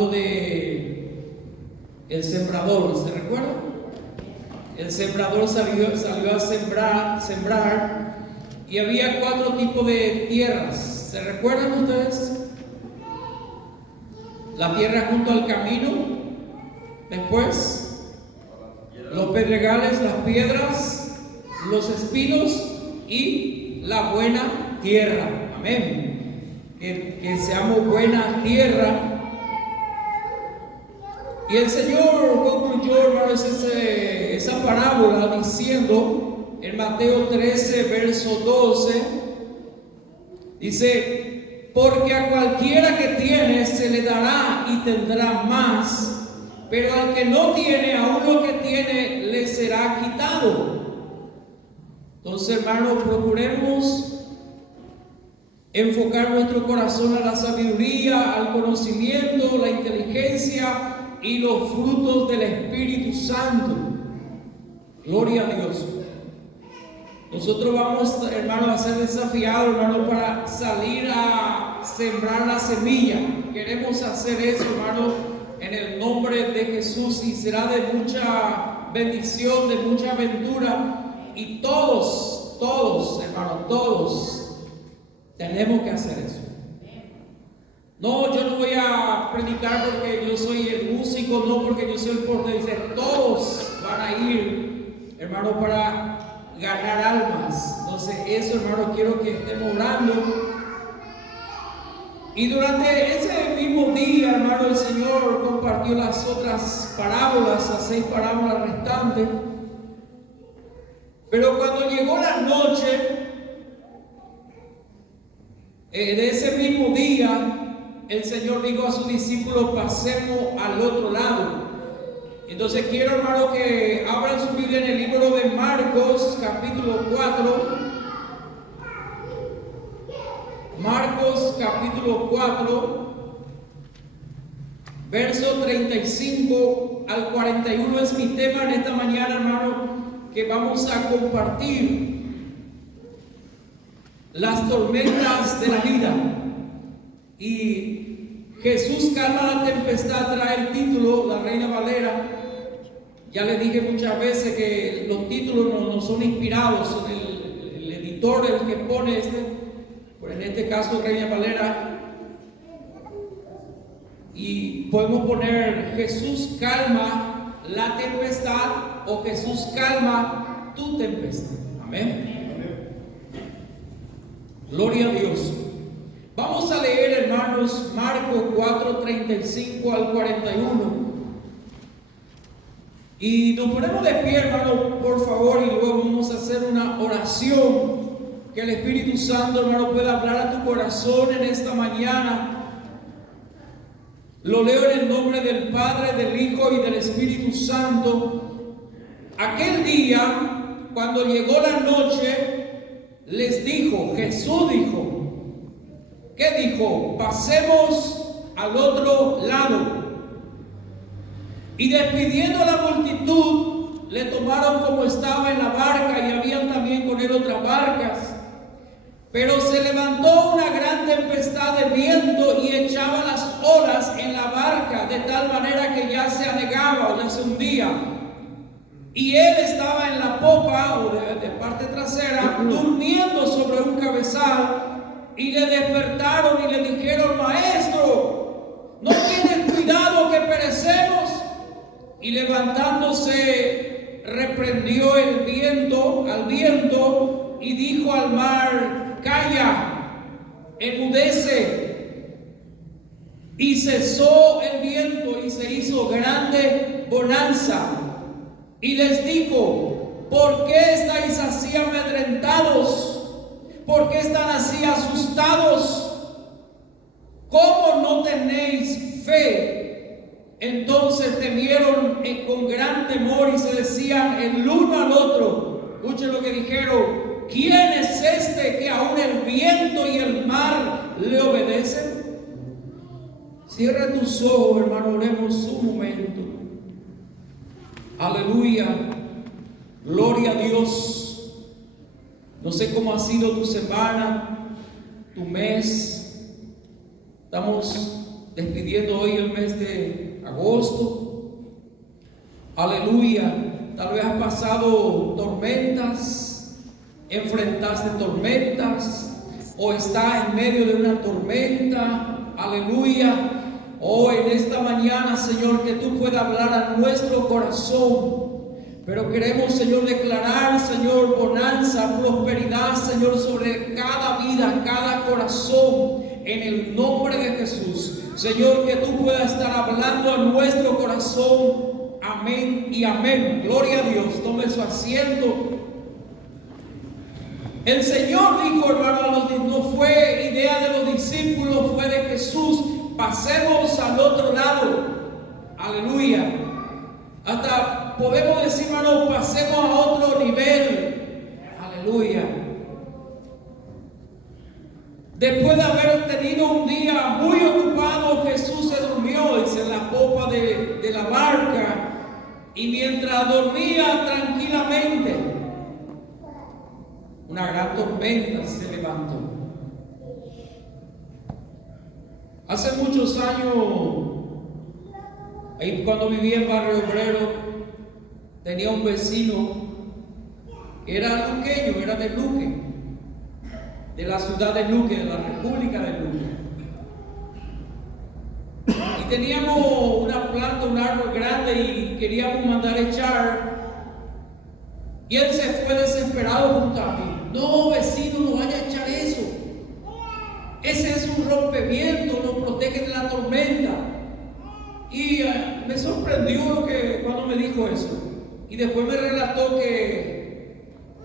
hablando de el sembrador, ¿se recuerdan? El sembrador salió a sembrar y había 4 tipos de tierras. ¿Se recuerdan ustedes? La tierra junto al camino, después los pedregales, las piedras, los espinos y la buena tierra. Amén. Que seamos buena tierra. Y el Señor concluyó, hermanos, esa parábola diciendo en Mateo 13, verso 12, dice: porque a cualquiera que tiene se le dará y tendrá más, pero al que no tiene, aún lo que tiene le será quitado. Entonces, hermanos, procuremos enfocar nuestro corazón a la sabiduría, al conocimiento, la inteligencia y los frutos del Espíritu Santo. Gloria a Dios. Nosotros vamos, hermanos, a ser desafiados, hermanos, para salir a sembrar la semilla. Queremos hacer eso, hermanos, en el nombre de Jesús, y será de mucha bendición, de mucha aventura. Y todos, hermanos, todos tenemos que hacer eso. No, yo no voy a predicar porque yo soy el músico, no porque yo soy el portero. Dice, todos van a ir, hermanos, para ganar almas. Entonces eso, hermano, quiero que estemos orando. Y durante ese mismo día, hermano, el Señor compartió las otras parábolas, las 6 parábolas restantes. Pero cuando llegó la noche de ese mismo día, el Señor dijo a sus discípulos: pasemos al otro lado. Entonces quiero, hermano, que abran su Biblia en el libro de Marcos, capítulo 4. Marcos, capítulo 4, verso 35 al 41 es mi tema en esta mañana, hermano, que vamos a compartir. Las tormentas de la vida. Y Jesús calma la tempestad, trae el título, la Reina Valera. Ya le dije muchas veces que los títulos no son inspirados, son el editor el que pone pero en este caso Reina Valera. Y podemos poner: Jesús calma la tempestad, o Jesús calma tu tempestad. Amén. Gloria a Dios. Vamos a leer, hermanos, Marcos 4, 35 al 41. Y nos ponemos de pie, hermano, por favor, y luego vamos a hacer una oración. Que el Espíritu Santo, hermano, pueda hablar a tu corazón en esta mañana. Lo leo en el nombre del Padre, del Hijo y del Espíritu Santo. Aquel día, cuando llegó la noche, les dijo, Jesús dijo, ¿qué dijo? Pasemos al otro lado. Y despidiendo a la multitud, le tomaron como estaba en la barca, y habían también con él otras barcas. Pero se levantó una gran tempestad de viento y echaba las olas en la barca, de tal manera que ya se anegaba o ya se hundía. Y él estaba en la popa o de parte trasera, durmiendo sobre un cabezal. Y le despertaron y le dijeron: Maestro, ¿no tienes cuidado que perecemos? Y levantándose, reprendió al viento y dijo al mar: Calla, enmudece. Y cesó el viento y se hizo grande bonanza. Y les dijo: ¿por qué estáis así amedrentados? ¿Por qué están así asustados? ¿Cómo no tenéis fe? Entonces temieron con gran temor y se decían el uno al otro. Escuchen lo que dijeron: ¿quién es este que aún el viento y el mar le obedecen? Cierra tus ojos, hermano, oremos un momento. Aleluya, gloria a Dios. No sé cómo ha sido tu semana, tu mes. Estamos despidiendo hoy el mes de agosto. Aleluya. Tal vez has pasado tormentas, enfrentaste tormentas, o está en medio de una tormenta. Aleluya. Oh, en esta mañana, Señor, que tú puedas hablar a nuestro corazón. Pero queremos, Señor, declarar, Señor, bonanza, prosperidad, Señor, sobre cada vida, cada corazón, en el nombre de Jesús. Señor, que tú puedas estar hablando a nuestro corazón. Amén y amén. Gloria a Dios. Tome su asiento. El Señor dijo, hermano, no fue idea de los discípulos, fue de Jesús. Pasemos al otro lado. Aleluya. Hasta podemos decir, hermano, pasemos a otro nivel. Aleluya. Después de haber tenido un día muy ocupado, Jesús se durmió en la popa de la barca. Y mientras dormía tranquilamente, una gran tormenta se levantó. Hace muchos años, ahí cuando vivía en Barrio Obrero, tenía un vecino que era luqueño, era de Luque, de la ciudad de Luque, de la República de Luque. Y teníamos una planta, un árbol grande y queríamos mandar echar. Y él se fue desesperado junto a mí. No, vecino, no vaya a echar eso. Ese es un rompeviento, nos protege de la tormenta. Y me sorprendió cuando me dijo eso. Y después me relató que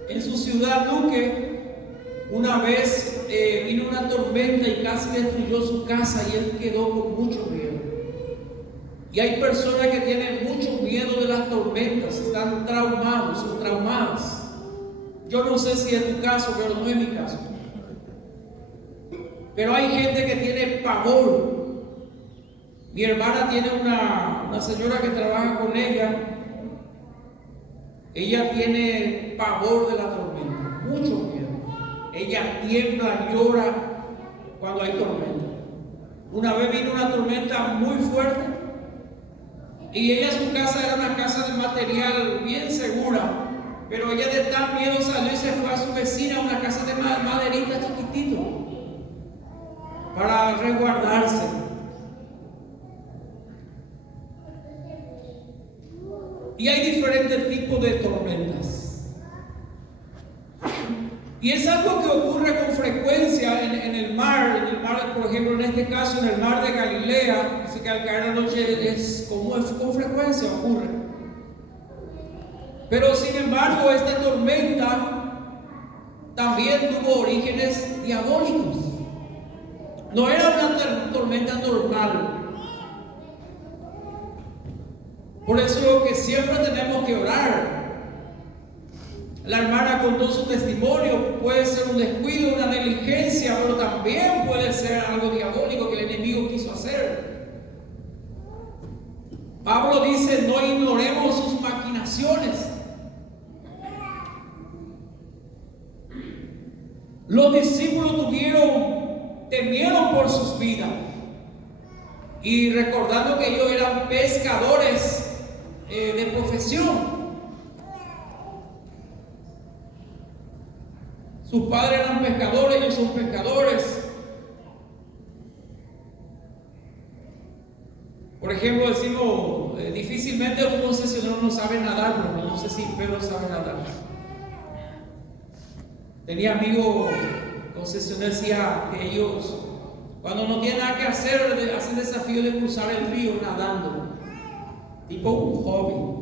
en su ciudad, Luque, una vez vino una tormenta y casi destruyó su casa y él quedó con mucho miedo. Y hay personas que tienen mucho miedo de las tormentas, están traumados, son traumadas. Yo no sé si es tu caso, pero no es mi caso. Pero hay gente que tiene pavor. Mi hermana tiene una señora que trabaja con ella. Ella tiene pavor de la tormenta, mucho miedo. Ella tiembla, llora cuando hay tormenta. Una vez vino una tormenta muy fuerte y su casa era una casa de material bien segura, pero ella de tan miedo salió y se fue a su vecina a una casa de maderita chiquitito para resguardarse. Y hay diferentes tipos de tormentas. Y es algo que ocurre con frecuencia en el mar, por ejemplo, en este caso, en el mar de Galilea. Así que al caer la noche con frecuencia ocurre. Pero sin embargo, esta tormenta también tuvo orígenes diabólicos. No era una tormenta normal. Por eso que siempre tenemos que orar. La hermana contó su testimonio. Puede ser un descuido, una negligencia, pero también puede ser algo diabólico que el enemigo quiso hacer. Pablo dice: no ignoremos sus maquinaciones. Los discípulos temieron por sus vidas. Y recordando que ellos eran pescadores de profesión. Sus padres eran pescadores, ellos son pescadores. Por ejemplo, decimos, difícilmente un concesionario no sabe nadar, pero no sé si Pedro sabe nadar. Tenía amigos concesionarios, decía que ellos, cuando no tienen nada que hacer, hacen desafío de cruzar el río nadando, tipo un hobby.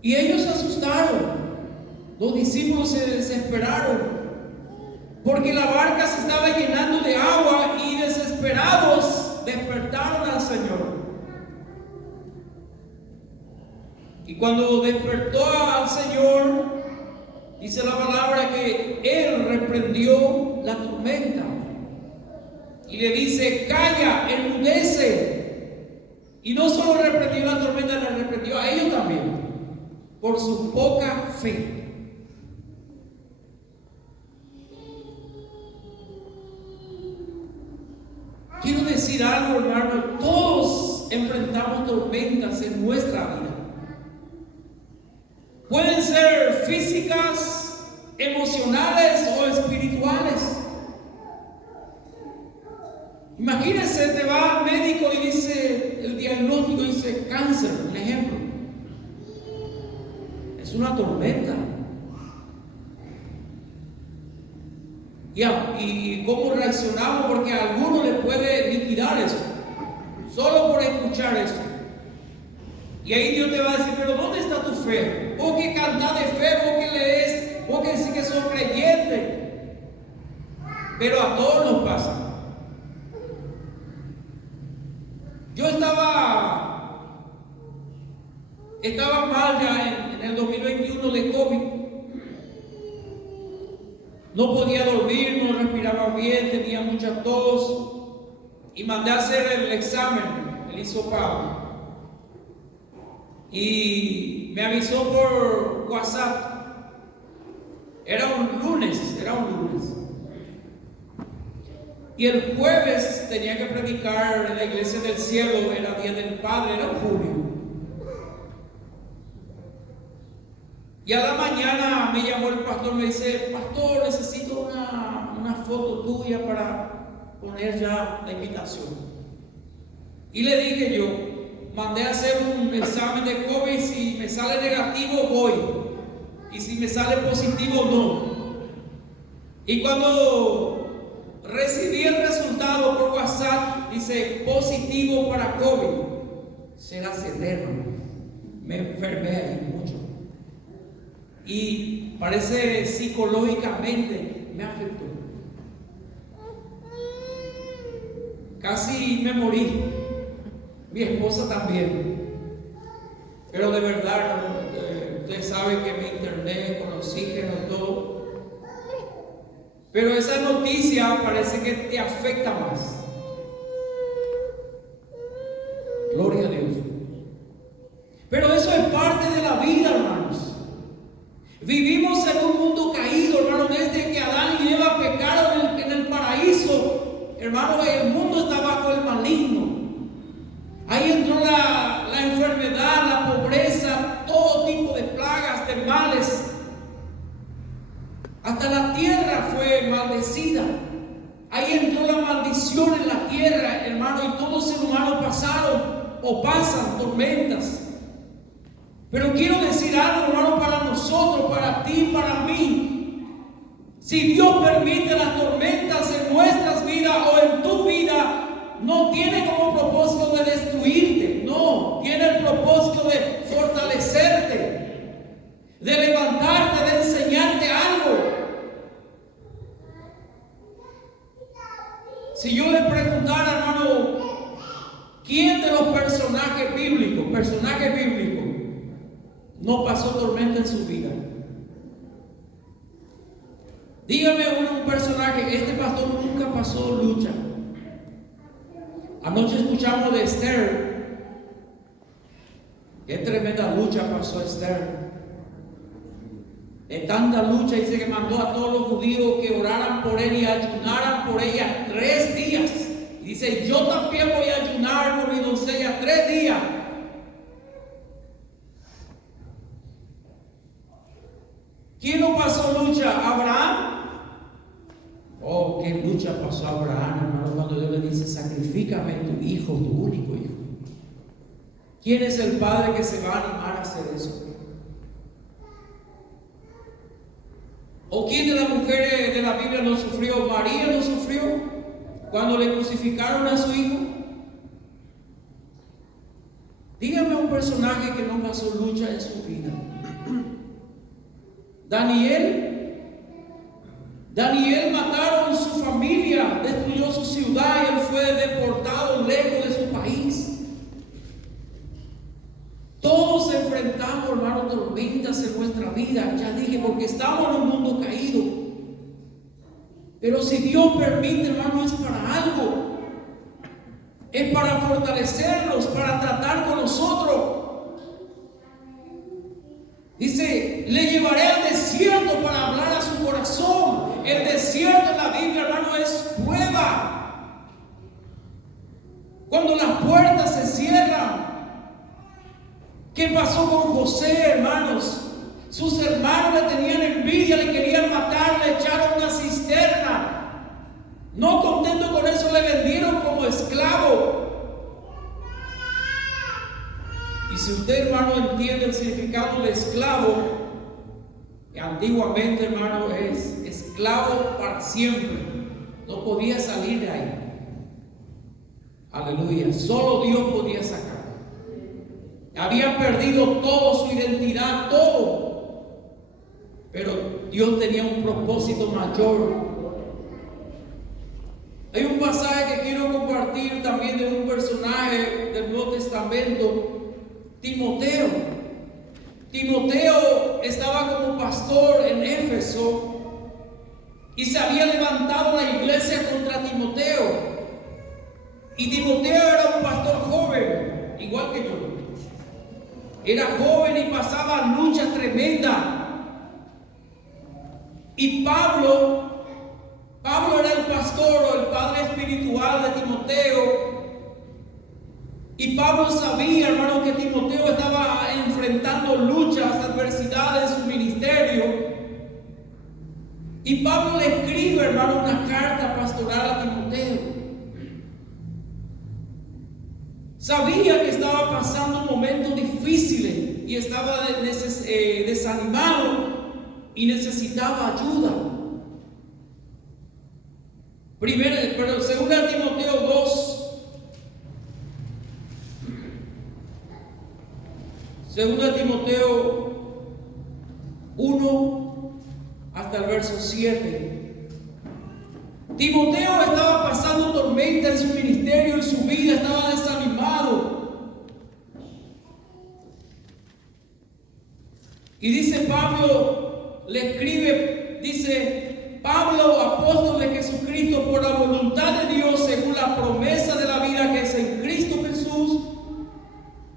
Y ellos se asustaron, los discípulos se desesperaron, porque la barca se estaba llenando de agua y desesperados despertaron al Señor. Y cuando despertó al Señor, dice la palabra que Él reprendió la tormenta y le dice: calla, enmudece. Y no solo reprendió la tormenta, la reprendió a ellos también por su poca fe. decir algo, hermano. Todos enfrentamos tormentas en nuestra vida. Pueden ser físicas, emocionales o espirituales. Imagínense, te va al médico y dice, el diagnóstico dice cáncer, un ejemplo. Es una tormenta. ¿Y cómo reaccionamos? Porque a alguno le puede liquidar eso, solo por escuchar eso. Y ahí Dios te va a decir, pero ¿dónde está tu fe? Vos que cantás de fe, vos que lees, vos que decís que sos creyente. Pero a todos nos pasa. Yo estaba mal ya en el 2021 de COVID. No podía dormir, no respiraba bien, tenía mucha tos. Y mandé a hacer el examen, el hisopado. Y me avisó por WhatsApp. Era un lunes. Y el jueves tenía que predicar en la iglesia del cielo, era Día del Padre, era julio. Y a la mañana me llamó el pastor, me dice, pastor, necesito una foto tuya para poner ya la invitación. Y le dije yo, mandé a hacer un examen de COVID, si me sale negativo voy, y si me sale positivo no. Y cuando recibí el resultado por WhatsApp, dice positivo para COVID, será severo. Me enfermé ahí mucho. Y parece psicológicamente me afectó. Casi me morí. Mi esposa también. Pero de verdad, ustedes saben que me interné con oxígeno y todo. Pero esa noticia parece que te afecta más. Gloria a Dios. Pero eso es parte de la vida, hermanos. Vivimos en un mundo caído, hermano. Desde que Adán y Eva pecaron en el paraíso, hermano, el mundo está bajo el maligno. Ahí entró la enfermedad, la pobreza, todo tipo de plagas, de males. Hasta la tierra fue maldecida. Ahí entró la maldición en la tierra, hermano, y todo ser humano pasaron o pasan tormentas. Pero quiero decir algo, hermano, para nosotros, para ti, para mí. Si Dios permite las tormentas en nuestras vidas o en tu vida, no tiene como propósito de destruirte, no, tiene el propósito de fortalecerte, de levantarte, de enseñarte algo. Si yo le preguntara, hermano, ¿quién de los personajes bíblicos, no pasó tormenta en su vida? Dígame un personaje, este pastor nunca pasó lucha. Anoche escuchamos de Esther. Qué tremenda lucha pasó Esther. De tanta lucha, dice que mandó a todos los judíos que oraran por él y ayunaran por ella 3 días. Y dice, yo también voy a ayunar por mi doncella 3 días. ¿Quién no pasó lucha? ¿Abraham? Oh, qué lucha pasó Abraham, hermano, cuando Dios le dice, sacrifícame tu hijo, tu único hijo. ¿Quién es el padre que se va a animar a hacer eso? ¿O quién de las mujeres de la Biblia no sufrió? María no sufrió cuando le crucificaron a su hijo. Dígame un personaje que no pasó lucha en su vida. Daniel mataron su familia, destruyó su ciudad y él fue deportado lejos de su país. Todos enfrentamos, hermano, tormentas en nuestra vida, ya dije, porque estamos en un mundo caído. Pero si Dios permite, hermano, es para algo. Es para fortalecernos, para tratar con nosotros. Dice, le llevaré al desierto para hablar a su corazón. El desierto en la Biblia, hermano, es prueba. ¿Qué pasó con José, hermanos? Sus hermanos le tenían envidia, le querían matar, le echaron una cisterna. No contento con eso, le vendieron como esclavo. Y si usted, hermano, entiende el significado de esclavo, antiguamente, hermano, es esclavo para siempre. No podía salir de ahí. Aleluya. Solo Dios podía sacar. Había perdido todo, su identidad, todo. Pero Dios tenía un propósito mayor. Hay un pasaje que quiero compartir también de un personaje del Nuevo Testamento, Timoteo. Timoteo estaba como pastor en Éfeso y se había levantado la iglesia contra Timoteo. Y Timoteo era un pastor joven, igual que yo. Era joven y pasaba luchas tremendas. Y Pablo era el pastor o el padre espiritual de Timoteo. Y Pablo sabía, hermano, que Timoteo estaba enfrentando luchas, adversidades en su ministerio. Y Pablo le escribe, hermano, una carta pastoral a Timoteo. Sabía que estaba pasando momentos difíciles y estaba desanimado y necesitaba ayuda. Segunda Timoteo 2. Segunda Timoteo 1 hasta el verso 7. Timoteo estaba pasando tormenta en su ministerio, en su vida, estaba desanimado. Y dice Pablo, le escribe, dice: Pablo, apóstol de Jesucristo, por la voluntad de Dios, según la promesa de la vida que es en Cristo Jesús,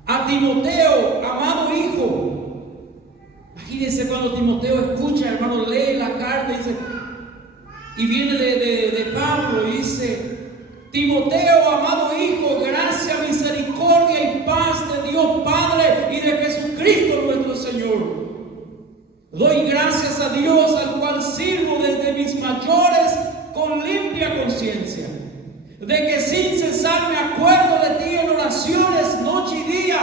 a Timoteo, amado hijo. Imagínense cuando Timoteo escucha, hermano, lee la carta y viene de Pablo y dice: Timoteo, amado hijo, gracia, misericordia y paz de Dios Padre y de Jesucristo nuestro Señor. Doy gracias a Dios, al cual sirvo desde mis mayores con limpia conciencia, de que sin cesar me acuerdo de ti en oraciones noche y día.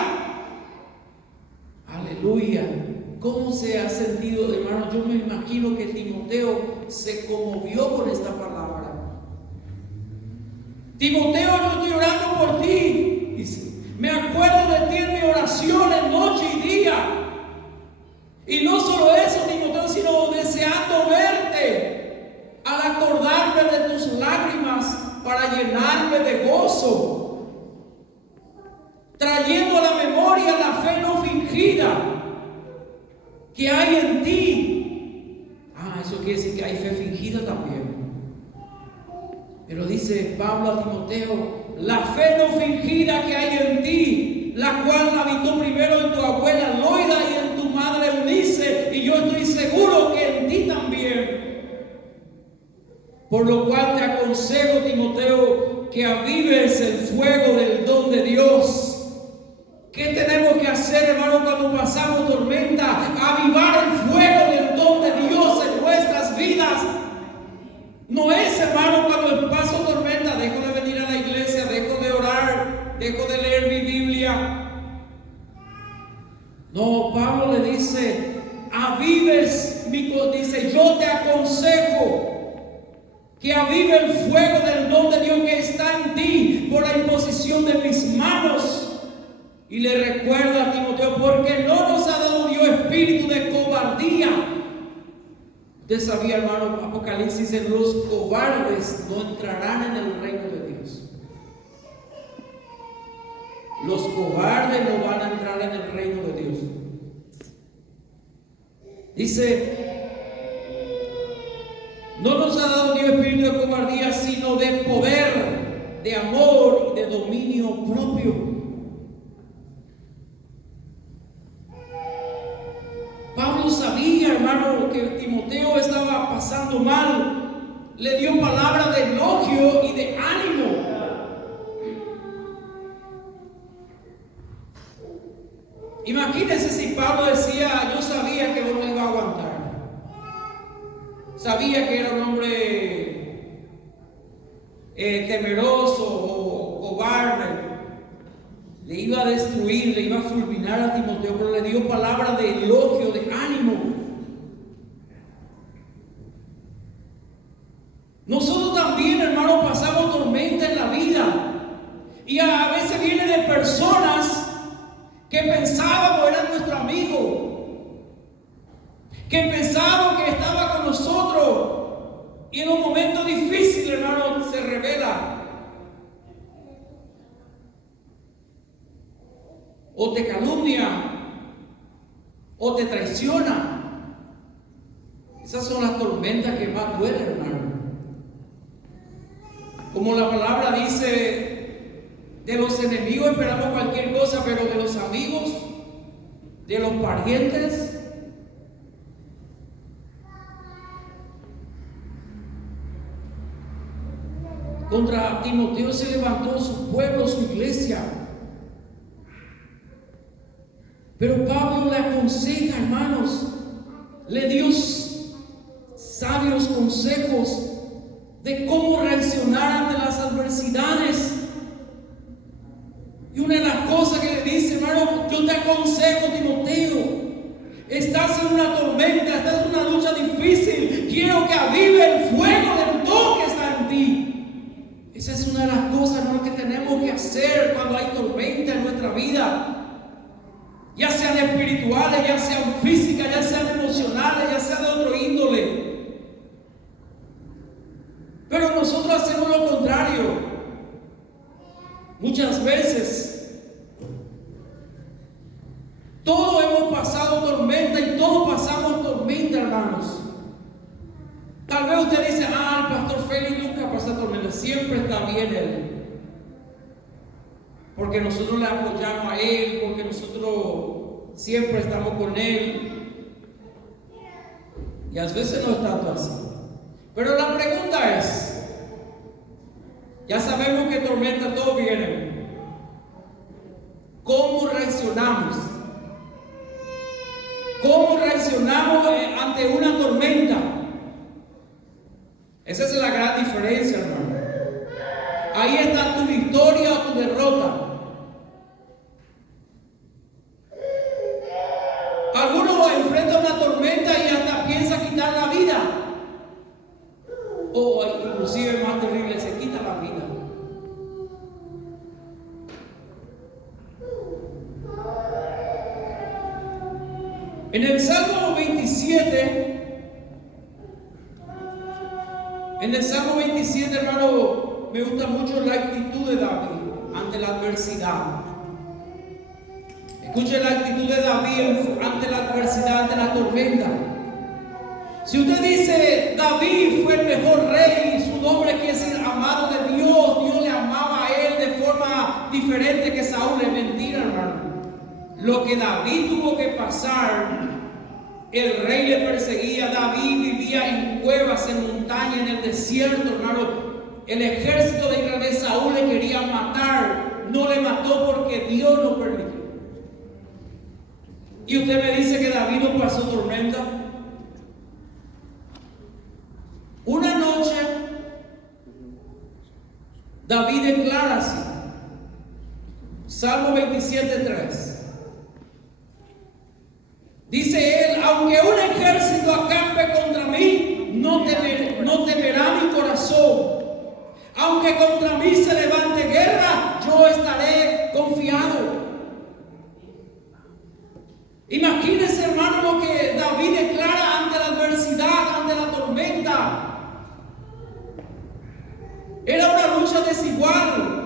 Aleluya. ¿Cómo se ha sentido, hermano? Yo me imagino que Timoteo se conmovió con esta palabra. Timoteo, yo estoy orando por ti. Dice: me acuerdo de ti en mi oración en noche y día. Y no solo eso, Timoteo, sino deseando verte, al acordarme de tus lágrimas para llenarme de gozo, trayendo a la memoria la fe no fingida que hay en ti. Eso quiere decir que hay fe fingida también. Pero dice Pablo a Timoteo: la fe no fingida que hay en ti, la cual habitó primero en tu abuela Loida y en tu madre Eunice, y yo estoy seguro que en ti también. Por lo cual te aconsejo, Timoteo, que avives el fuego del don de Dios. ¿Qué tenemos que hacer, hermano, cuando pasamos tormenta? Avivar el fuego del don de Dios en nuestras vidas. No es, hermano, cuando paso tormenta, dejo de venir a la iglesia, dejo de orar, dejo de leer mi Biblia. No, Pablo le dice: avives, dice, yo te aconsejo que avive el fuego del don de Dios que está en ti por la imposición de mis manos. Y le recuerda a Timoteo: porque no nos ha dado Dios espíritu de cobardía. Usted sabía, hermano, Apocalipsis dice: los cobardes no entrarán en el reino de Dios. Los cobardes no van a entrar en el reino de Dios. Dice: no nos ha dado Dios espíritu de cobardía, sino de poder, de amor y de dominio propio. Pablo sabía, hermano, que Timoteo estaba pasando mal. Le dio palabra de elogio y de ánimo. Imagínate temeroso o cobarde, le iba a destruir, le iba a fulminar a Timoteo, pero le dio palabra de elogio, de ánimo. Nosotros también, hermanos, pasamos tormenta en la vida. Y a veces viene de personas que pensábamos eran nuestro amigo, que pensábamos que estaba con nosotros, y en un momento difícil, hermano, se revela. O te calumnia, o te traiciona. Esas son las tormentas que más duelen, hermano. Como la palabra dice, de los enemigos esperamos cualquier cosa, pero de los amigos, de los parientes, contra Timoteo se levantó su pueblo, su iglesia. Pero Pablo le aconseja, hermanos, le dio sabios consejos de cómo reaccionar ante las adversidades. Y una de las cosas que le dice, hermano, yo te aconsejo, Timoteo, estás en una tormenta, estás en una lucha difícil, quiero que avive el fuego del don que está en ti. Esa es una de las cosas, hermano, que tenemos que hacer cuando hay tormenta en nuestra vida. Ya sean espirituales, ya sean físicas, ya sean emocionales, ya sean de otro índole. Pero nosotros hacemos lo contrario. Muchas veces todos hemos pasado tormenta y todos pasamos tormenta, hermanos. Tal vez usted dice, el pastor Félix nunca pasa tormenta, siempre está bien él. Porque nosotros le apoyamos a él, porque nosotros siempre estamos con él. Y a veces no es tanto así. Pero la pregunta es, ya sabemos que tormenta todos vienen. ¿Cómo reaccionamos? ¿Cómo reaccionamos ante una tormenta? Esa es la gran diferencia, hermano. Ahí está tu victoria o tu derrota. Algunos enfrentan una tormenta y hasta piensa quitar la vida. O inclusive más terrible, se quita la vida. En el Salmo 27, hermano, me gusta mucho la actitud de David ante la adversidad. Escuche la actitud de David ante la adversidad, ante la tormenta. Si usted dice, David fue el mejor rey, su nombre quiere decir amado de Dios, Dios le amaba a él de forma diferente que Saúl, es mentira, hermano. Lo que David tuvo que pasar, el rey le perseguía, David vivía en cuevas, en montañas, en el desierto, hermano. El ejército de Israel, Saúl le quería matar, no le mató porque Dios lo permitió. Y usted me dice que David no pasó tormenta. Una noche, David declara así, Salmo 27:3. Dice él, aunque un ejército acampe contra mí, no temerá mi corazón. Aunque contra mí se levante guerra, yo estaré confiado. Imagínense, hermano, lo que David declara ante la adversidad, ante la tormenta. Era una lucha desigual.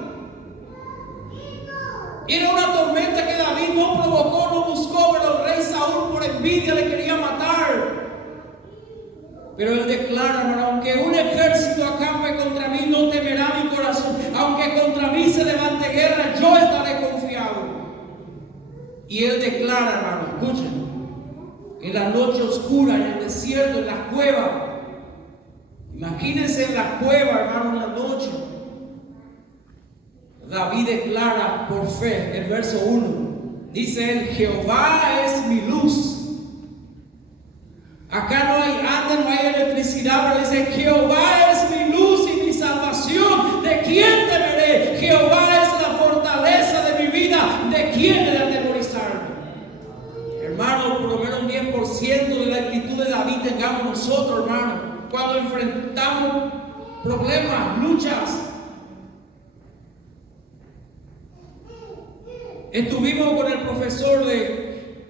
Era una tormenta que David no provocó, no buscó, pero el rey Saúl por envidia le quería matar. Pero él declara, hermano, aunque un ejército acampe contra mí, no temerá mi corazón. Aunque contra mí se levante guerra, yo estaré confiado. Y él declara, hermano, escuchen, en la noche oscura, en el desierto, en la cueva. Imagínense en la cueva, hermano, en la noche. David declara por fe, el verso 1. Dice él, Jehová es mi luz. Acá no hay electricidad, pero dice, Jehová es mi luz y mi salvación. ¿De problemas, luchas. Estuvimos con el profesor de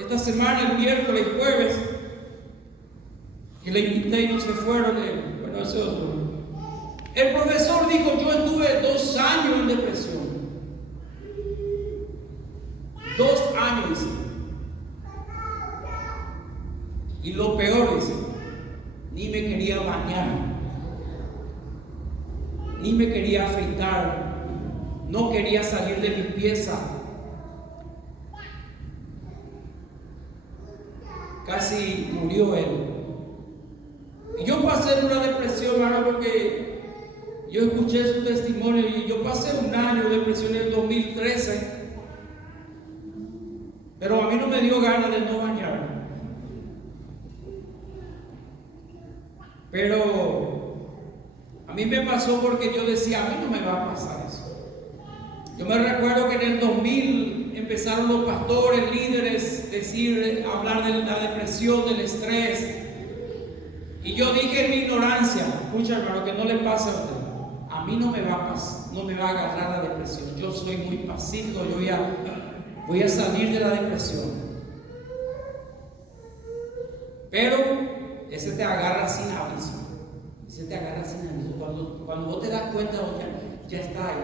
esta semana, el miércoles y jueves, que le invité y no se fueron. Bueno, ese otro. El profesor dijo: yo estuve 2 años en depresión. 2 años, dice. Y lo peor, dice, ni me quería bañar, ni me quería afeitar, no quería salir de mi pieza. Casi murió él. Y yo pasé en una depresión, hermano, porque yo escuché su testimonio y yo pasé 1 año de depresión en el 2013. Pero a mí no me dio ganas de no bañarme. Pero a mí me pasó porque yo decía: a mí no me va a pasar eso. Yo me recuerdo que en el 2000 empezaron los pastores, líderes, hablar de la depresión, del estrés. Y yo dije en mi ignorancia: escucha, hermano, que no le pase a usted. A mí no me va a agarrar la depresión. Yo soy muy pacífico, yo voy a salir de la depresión. Pero ese te agarra sin aviso. Ese te agarra sin aviso. Cuando vos te das cuenta, ya está ahí,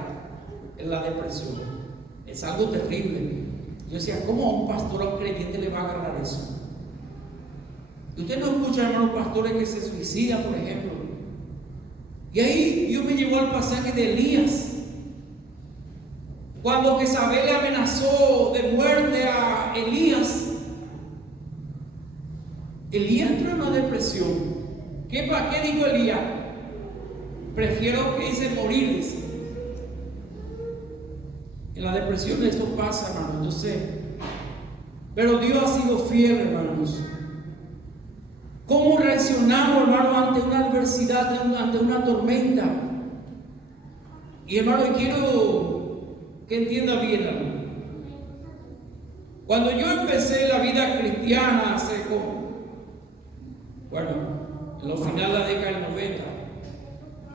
en la depresión. Es algo terrible. Yo decía: ¿cómo a un pastor, a un creyente le va a agarrar eso? Y usted no escucha, hermanos, pastores que se suicidan, por ejemplo. Y ahí Dios me llevó al pasaje de Elías. Cuando Jezabel le amenazó de muerte a Elías, Elías entró en una depresión. ¿Qué dijo Elías? Prefiero que dice morir, dice. En la depresión esto pasa, hermanos, yo sé. Pero Dios ha sido fiel, hermanos. ¿Cómo reaccionamos, hermano, ante una adversidad, ante una tormenta? Y, hermano, quiero que entienda bien, hermano. Cuando yo empecé la vida cristiana en los finales de la década del 90,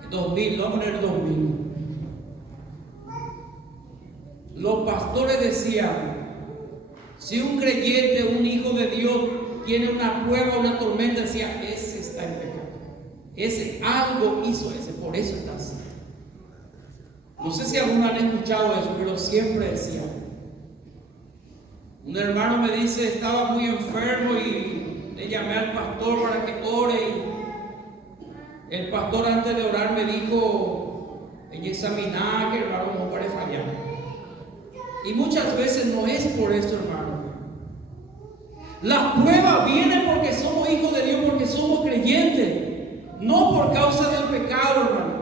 2000, vamos a poner 2000. Los pastores decían: si un creyente, un hijo de Dios, tiene una prueba, una tormenta, decía: ese está en pecado. Ese algo hizo, por eso está así. No sé si algunos han escuchado eso, pero siempre decía. Un hermano me dice: estaba muy enfermo y le llamé al pastor para que ore. Y el pastor, antes de orar, me dijo: examinar que el hermano no puede fallar. Y muchas veces no es por eso, hermano. La prueba viene porque somos hijos de Dios, porque somos creyentes, no por causa del pecado, hermano.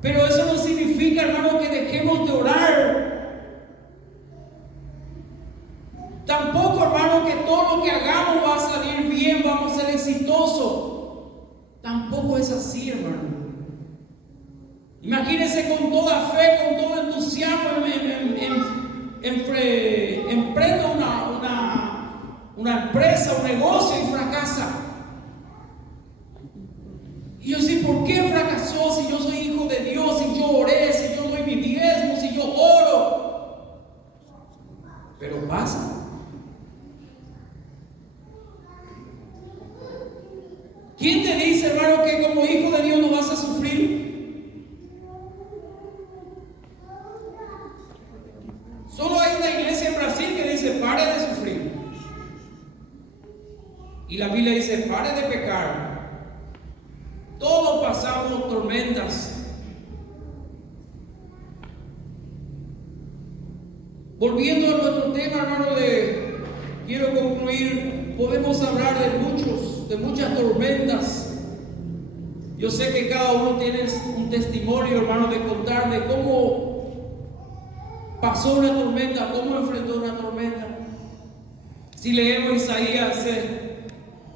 Pero eso no significa, hermano, que dejemos de orar. Tampoco, hermano, que todo lo que hagamos va a salir bien, vamos a ser exitosos. Tampoco es así, hermano. Imagínense con toda fe, con todo entusiasmo, emprendo una empresa, un negocio y fracasa. Y yo sé: ¿por qué fracasó? Si yo soy hijo de Dios, si yo oré, si yo doy mi diezmo, si yo oro. Pero pasa. ¿Quién te dice, hermano, que como hijo de Dios no vas a sufrir? Solo hay una iglesia en Brasil que dice: pare de sufrir. Y la Biblia dice: pare de pecar. Todos pasamos tormentas. Volviendo a nuestro tema, hermano, quiero concluir. Podemos hablar de muchas tormentas. Yo sé que cada uno tiene un testimonio, hermano, de contar de cómo pasó una tormenta, cómo enfrentó una tormenta. Si leemos Isaías,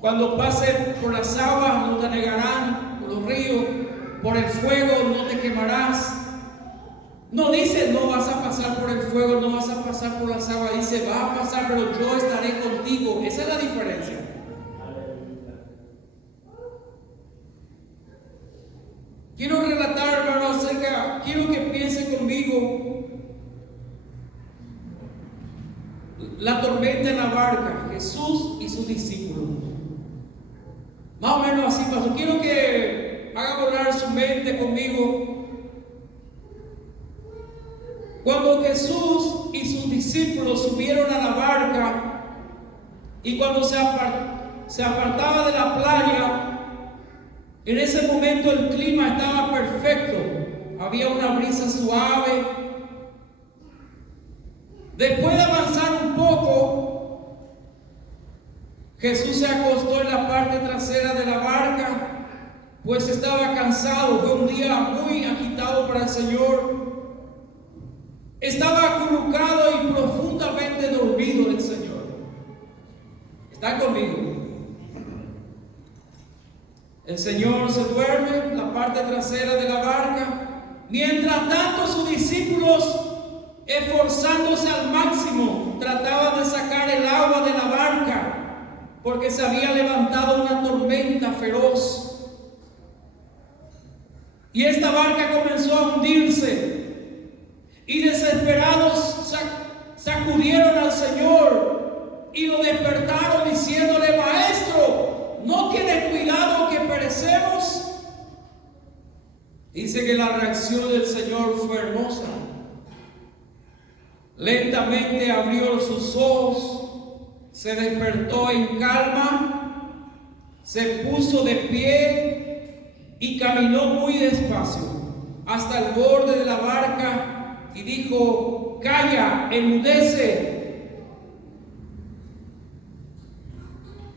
cuando pase por las aguas no te anegarán, por los ríos, por el fuego no te quemarás. No dice: no vas a pasar por el fuego, no vas a pasar por las aguas. Dice: va a pasar, pero yo estaré contigo. Esa es la diferencia. quiero que piense conmigo la tormenta en la barca, Jesús y sus discípulos. Más o menos así pasó. Quiero que haga volar su mente conmigo. Cuando Jesús y sus discípulos subieron a la barca y cuando se apartaba de la playa, en ese momento el clima estaba perfecto. Había una brisa suave. Después de avanzar un poco, Jesús se acostó en la parte trasera de la barca, pues estaba cansado. Fue un día muy agitado para el Señor. Estaba acurrucado y profundamente dormido el Señor. ¿Está conmigo? El Señor se duerme en la parte trasera de la barca. Mientras tanto, sus discípulos, esforzándose al máximo, trataban de sacar el agua de la barca, porque se había levantado una tormenta feroz. Y esta barca comenzó a hundirse. Y desesperados sacudieron al Señor y lo despertaron diciéndole: Maestro, ¿no tienes cuidado que perecemos? Dice que la reacción del Señor fue hermosa. Lentamente abrió sus ojos, se despertó en calma, se puso de pie y caminó muy despacio hasta el borde de la barca y dijo: Calla, enmudece.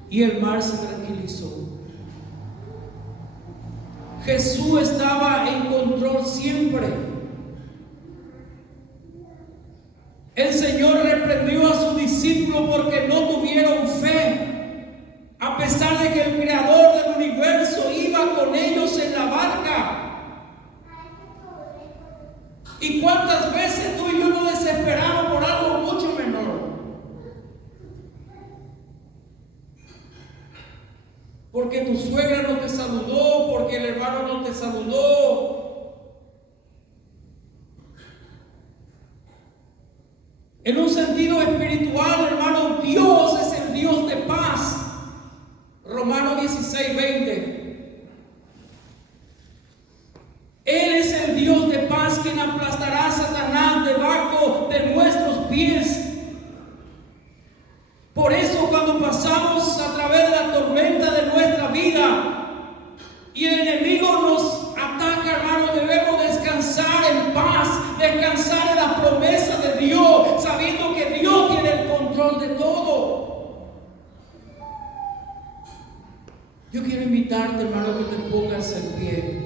Y el mar se tranquilizó. Jesús estaba en control siempre. El Señor reprendió a sus discípulos porque no tuvieron fe, a pesar de que el Creador del universo iba con ellos en la barca. ¿Y cuántas veces tú y yo nos desesperamos por algo mucho menor? Porque tu suegra no te saludó, porque el hermano no te saludó. En un sentido espiritual, hermano, Dios es el Dios de paz. Romanos 16:20. Él es el Dios de paz, quien aplastará a Satanás debajo de nuestros pies. Por eso, cuando pasamos a través de la tormenta de nuestra vida y el enemigo nos ataca, hermano, debemos descansar en paz, descansar en la promesa de Dios, sabiendo que Dios tiene el control de todo. Yo quiero invitarte, hermano, que te pongas en pie.